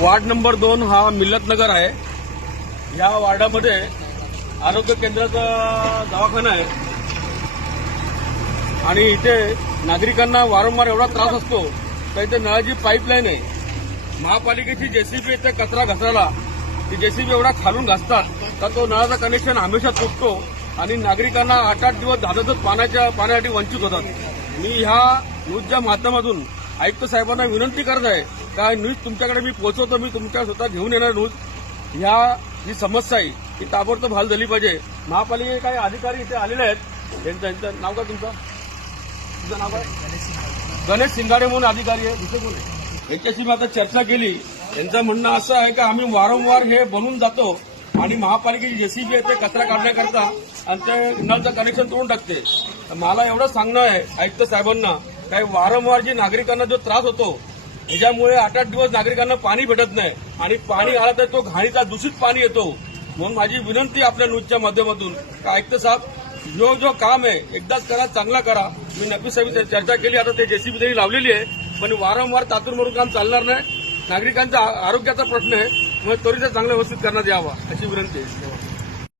Ward number 2 हा मिल्लतनगर आहे। या वार्डामध्ये आरोग्य केंद्राचा दवाखाना आहे आणि इथे नागरिकांना वारंवार एवढा त्रास असतो तर इथे नळाची पाईपलाईन आहे। महापालिकेची जेसीबी इथे कचरा घसरला ती जेसीबी एवढा खालून घासतात तर तो नळाचा कनेक्शन हमेशा तुटतो आणि नागरिकांना 8-8 दिवस दादाच पाण्यासाठी वंचित होतात। मी ह्या न्यूजच्या माध्यमातून आयुक्त साहेबांना विनंती करत आहे का न्यूज तुमच्याकडे मी पोहोचवतो, मी तुमच्या स्वतः घेऊन येणार न्यूज। ह्या जी समस्या आहे ती ताबडतोब हल झाली पाहिजे। महापालिकेचे काही अधिकारी इथे आलेले आहेत, त्यांचं नाव काय तुमचं नाव काय? गणेश सिंगाडे म्हणून अधिकारी आहे, दुसरे कोण आहे? यांच्याशी मी आता चर्चा केली। यांचं म्हणणं असं आहे की आम्ही वारंवार हे बनवून जातो आणि महापालिकेची जेसीबी येते कचरा काढण्याकरता आणि ते नळचं कनेक्शन तोडून टाकते। तर मला एवढं सांगणं आहे आयुक्त साहेबांना काही वारंवार जे नागरिकांना जो त्रास होतो ह्याच्यामुळे 8-8 दिवस नागरिकांना पाणी भेटत नाही आणि पाणी आला तर तो घाणीचा दूषित पाणी येतो। म्हणून माझी विनंती आपल्या न्यूजच्या माध्यमातून का आयुक्त साहेब जो काम आहे एकदाच करा, चांगला करा। मी नक्की साहेब चर्चा केली, आता ते जेसीबी तरी लावलेली आहे पण वारंवार तातून मरून काम चालणार नाही। नागरिकांचा आरोग्याचा प्रश्न आहे, मग त्वरित चांगलं व्यवस्थित करण्यात यावा अशी विनंती आहे।